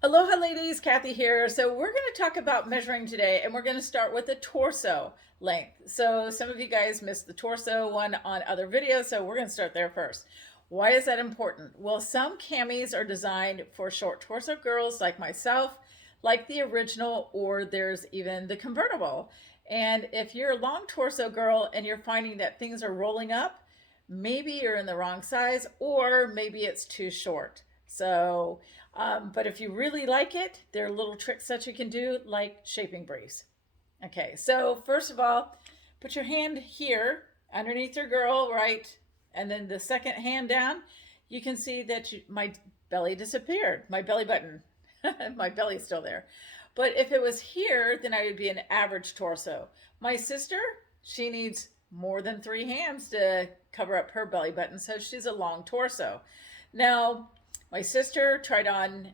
Aloha ladies, Kathy here. So we're going to talk about measuring today and we're going to start with the torso length. So some of you guys missed the torso one on other videos, so we're going to start there first. Why is that important? Well, some camis are designed for short torso girls like myself, like the original, or there's even the convertible. And if you're a long torso girl and you're finding that things are rolling up, maybe you're in the wrong size or maybe it's too short. But if you really like it, there are little tricks that you can do, like shaping briefs. Okay, so first of all, put your hand here underneath your girl, right? And then the second hand down, you can see that my belly disappeared, my belly button. My belly's still there. But if it was here, then I would be an average torso. My sister, she needs more than three hands to cover up her belly button, so she's a long torso. Now, my sister tried on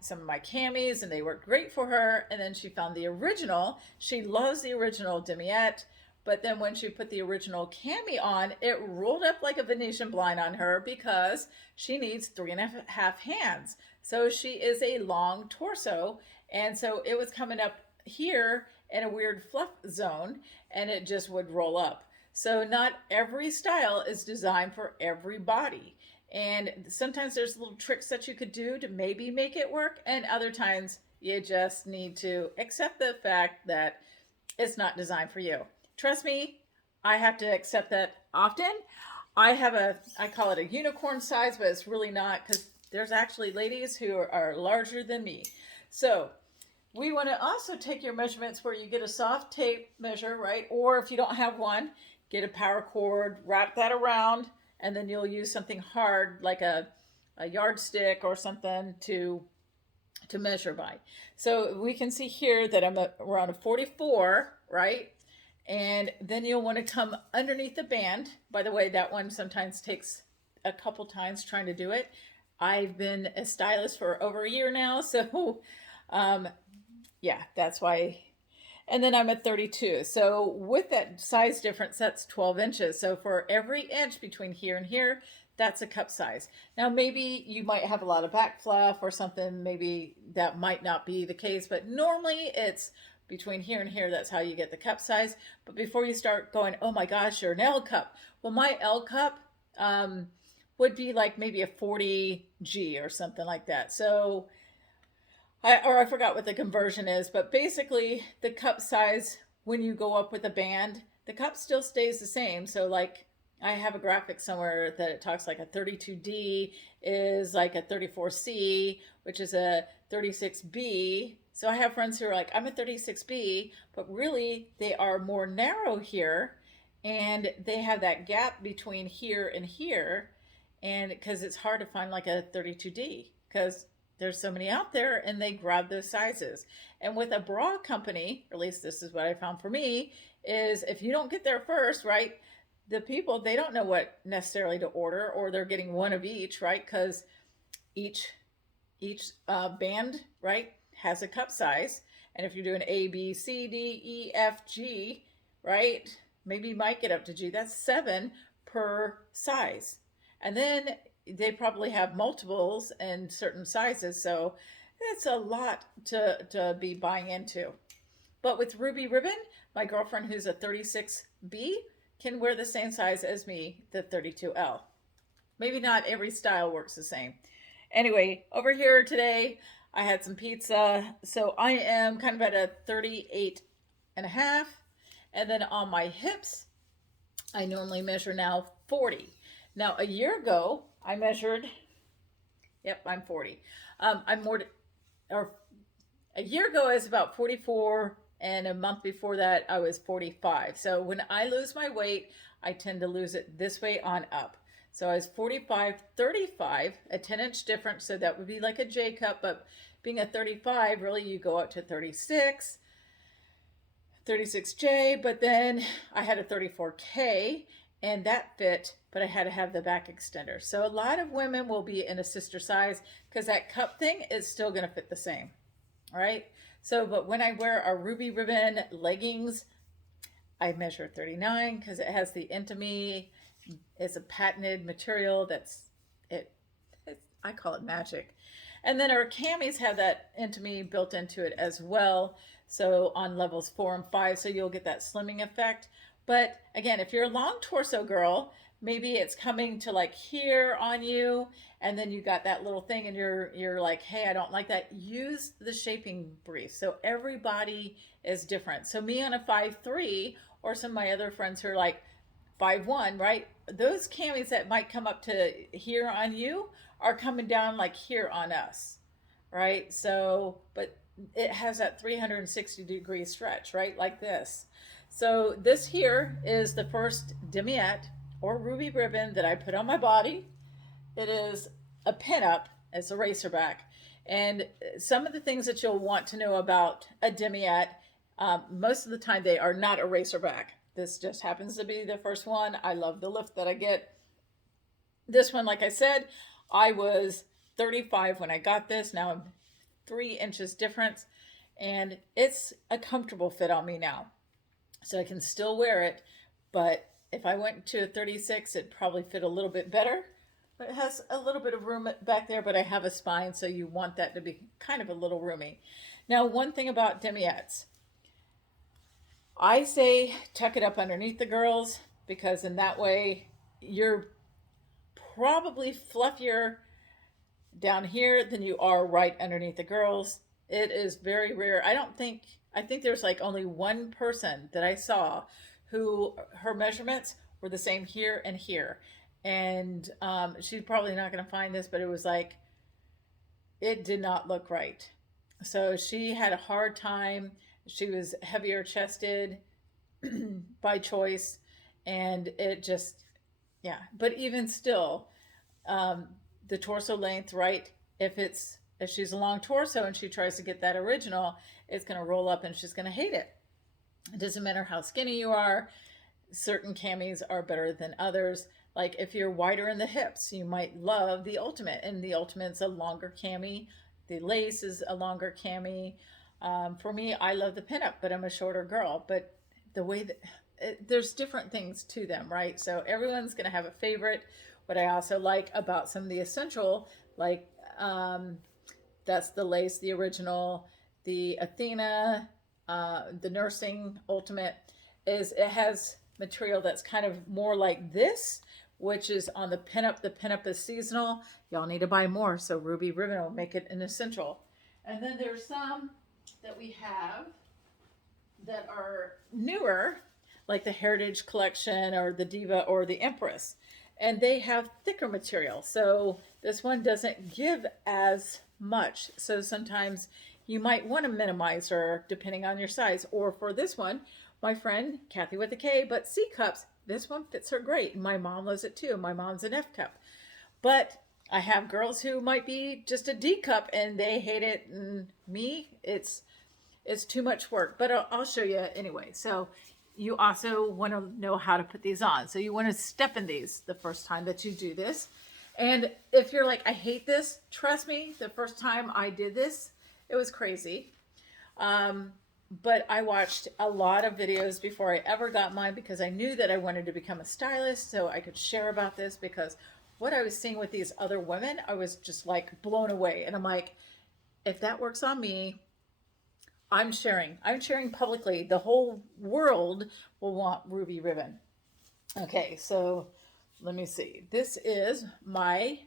some of my camis and they worked great for her, and then she found the original. She loves the original Demiette, but then when she put the original cami on, it rolled up like a Venetian blind on her because she needs 3.5 hands. So she is a long torso, and so it was coming up here in a weird fluff zone and it just would roll up. So not every style is designed for every body. And sometimes there's little tricks that you could do to maybe make it work, and other times you just need to accept the fact that it's not designed for you. Trust me, I have to accept that often. I call it a unicorn size, but it's really not, because there's actually ladies who are larger than me. So we want to also take your measurements where you get a soft tape measure, right? Or if you don't have one, get a power cord, wrap that around, and then you'll use something hard like a yardstick or something to measure by. So we can see here that I'm around a 44, right? And then you'll want to come underneath the band. By the way, that one sometimes takes a couple times trying to do it. I've been a stylist for over a year now, so um, yeah, that's why. And then I'm at 32. So with that size difference, that's 12 inches. So for every inch between here and here, that's a cup size. Now, maybe you might have a lot of back fluff or something. Maybe that might not be the case, but normally it's between here and here. That's how you get the cup size. But before you start going, oh my gosh, you're an L cup. Well, my L cup would be like maybe a 40G or something like that. So I forgot what the conversion is, but basically the cup size when you go up with a band, the cup still stays the same. So like I have a graphic somewhere that it talks like a 32D is like a 34C, which is a 36B. So I have friends who are like, I'm a 36B, but really they are more narrow here and they have that gap between here and here. And because it's hard to find like a 32D because there's so many out there and they grab those sizes. And with a bra company, or at least this is what I found for me, is if you don't get there first, right? The people, they don't know what necessarily to order, or they're getting one of each, right? Because each band, right, has a cup size. And if you're doing A, B, C, D, E, F, G, right, maybe you might get up to G. That's 7 per size. And then they probably have multiples in certain sizes. So it's a lot to be buying into. But with Ruby Ribbon, my girlfriend who's a 36B can wear the same size as me, the 32L. Maybe not every style works the same. Anyway, over here today, I had some pizza. So I am kind of at a 38 and a half. And then on my hips, I normally measure now 40. Now, a year ago, I measured, yep, I'm 40. I'm more, or a year ago, I was about 44, and a month before that, I was 45. So when I lose my weight, I tend to lose it this way on up. So I was 45, 35, a 10-inch difference. So that would be like a J cup, but being a 35, really you go up to 36, 36J, but then I had a 34K and that fit, but I had to have the back extender. So a lot of women will be in a sister size because that cup thing is still going to fit the same. All right. So, but when I wear our Ruby Ribbon leggings, I measure 39 because it has the Intimie. It's a patented material that's it. I call it magic. And then our camis have that Intimie built into it as well. So on levels 4 and 5, so you'll get that slimming effect. But again, if you're a long torso girl, maybe it's coming to like here on you, and then you got that little thing, and you're like, hey, I don't like that. Use the shaping brief. So everybody is different. So me on a 5'3", or some of my other friends who are like 5'1", right? Those camis that might come up to here on you are coming down like here on us, right? So, but it has that 360-degree stretch, right? Like this. So this here is the first demiette or ruby ribbon that I put on my body. It is a pinup. It's a racerback. And some of the things that you'll want to know about a demiette, most of the time they are not a racerback. This just happens to be the first one. I love the lift that I get. This one, like I said, I was 35 when I got this. Now I'm 3 inches difference, and it's a comfortable fit on me now. So I can still wear it, but if I went to a 36, it'd probably fit a little bit better. But it has a little bit of room back there, but I have a spine, so you want that to be kind of a little roomy. Now, one thing about demiettes, I say tuck it up underneath the girls, because in that way you're probably fluffier down here than you are right underneath the girls. It is very rare. I think there's like only one person that I saw who her measurements were the same here and here. And she's probably not going to find this, but it was like, it did not look right. So she had a hard time. She was heavier chested by choice, and it just, yeah. But even still, the torso length, right? If she's a long torso and she tries to get that original, it's going to roll up and she's going to hate it. It doesn't matter how skinny you are. Certain camis are better than others. Like if you're wider in the hips, you might love the Ultimate, and the Ultimate's a longer cami. The lace is a longer cami. For me, I love the pinup, but I'm a shorter girl. But the way that there's different things to them, right? So everyone's going to have a favorite. What I also like about some of the essential, like that's the lace, the original, the Athena, the nursing Ultimate, is it has material that's kind of more like this, which is on the pinup. The pinup is seasonal. Y'all need to buy more, so ruby ribbon will make it an essential. And then there's some that we have that are newer, like the Heritage Collection or the Diva or the Empress, and they have thicker material. So this one doesn't give as much. So sometimes you might want to minimize her depending on your size. Or for this one, my friend Kathy with a K, but C cups, this one fits her great. My mom loves it too. My mom's an F cup. But I have girls who might be just a D cup and they hate it. And me, it's too much work. But I'll show you anyway. So you also want to know how to put these on. So you want to step in these the first time that you do this. And if you're like, I hate this, trust me, the first time I did this, it was crazy. But I watched a lot of videos before I ever got mine, because I knew that I wanted to become a stylist so I could share about this, because what I was seeing with these other women, I was just like blown away. And I'm like, if that works on me, I'm sharing publicly. The whole world will want ruby ribbon. Okay, so let me see. This is my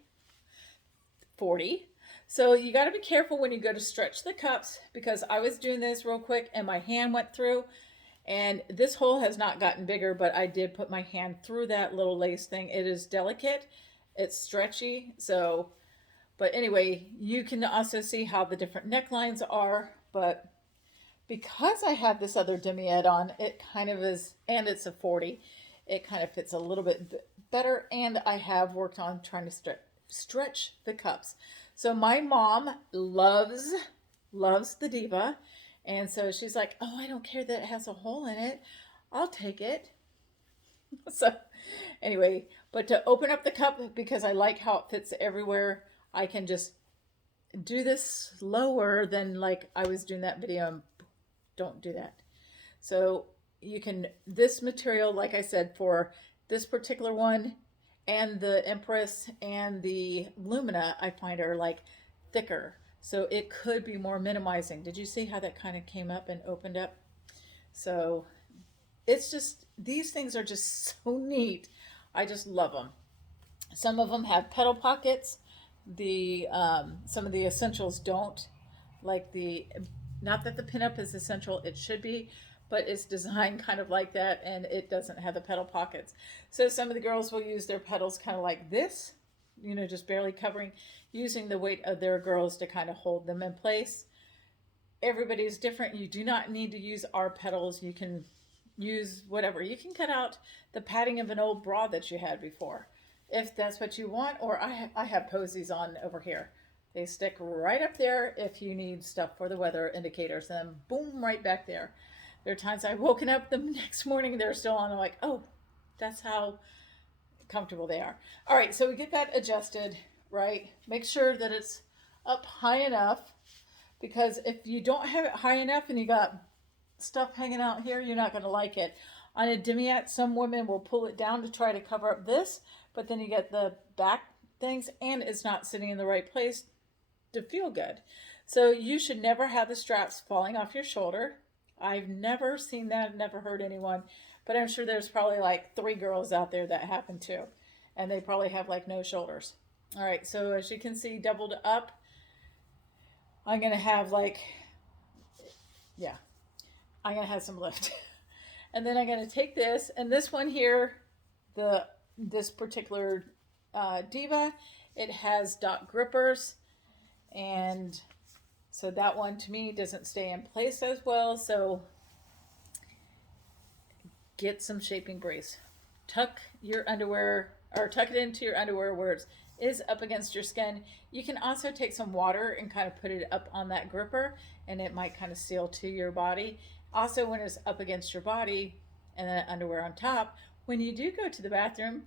40. So you got to be careful when you go to stretch the cups, because I was doing this real quick and my hand went through, and this hole has not gotten bigger, but I did put my hand through that little lace thing. It is delicate. It's stretchy. So, but anyway, you can also see how the different necklines are, but because I have this other demiette on, it kind of is, and it's a 40, it kind of fits a little bit better, and I have worked on trying to stretch the cups. So my mom loves the Diva, and so she's like, oh, I don't care that it has a hole in it. I'll take it. So anyway, but to open up the cup, because I like how it fits everywhere, I can just do this slower than like I was doing that video. Don't do that. So you can, this material, like I said, for this particular one and the Empress and the Lumina, I find are like thicker. So it could be more minimizing. Did you see how that kind of came up and opened up? So it's just, these things are just so neat. I just love them. Some of them have pedal pockets. The some of the essentials don't. Like the, not that the pinup is essential, it should be, but it's designed kind of like that, and it doesn't have the pedal pockets. So some of the girls will use their pedals kind of like this, you know, just barely covering, using the weight of their girls to kind of hold them in place. Everybody's different. You do not need to use our pedals. You can use whatever. You can cut out the padding of an old bra that you had before, if that's what you want. Or I have posies on over here. They stick right up there if you need stuff for the weather indicators. And boom, right back there. There are times I've woken up the next morning, they're still on. I'm like, oh, that's how comfortable they are. All right, so we get that adjusted, right? Make sure that it's up high enough, because if you don't have it high enough and you got stuff hanging out here, you're not going to like it. On a demiette, some women will pull it down to try to cover up this, but then you get the back things and it's not sitting in the right place to feel good. So you should never have the straps falling off your shoulder. I've never seen that, never heard anyone, but I'm sure there's probably like 3 girls out there that happen to, and they probably have like no shoulders. All right, so as you can see, doubled up, I'm going to have like, yeah, I'm going to have some lift. And then I'm going to take this, and this one here, this particular Diva, it has dot grippers, and so that one to me doesn't stay in place as well. So get some shaping brace. Tuck your underwear, or tuck it into your underwear where it is up against your skin. You can also take some water and kind of put it up on that gripper, and it might kind of seal to your body. Also, when it's up against your body and then underwear on top, when you do go to the bathroom,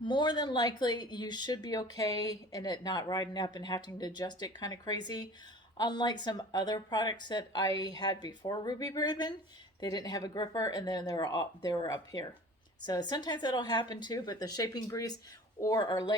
more than likely you should be okay and it not riding up and having to adjust it kind of crazy. Unlike some other products that I had before Ruby Ribbon, they didn't have a gripper, and then they were up here. So sometimes that'll happen too, but the shaping brace or our leg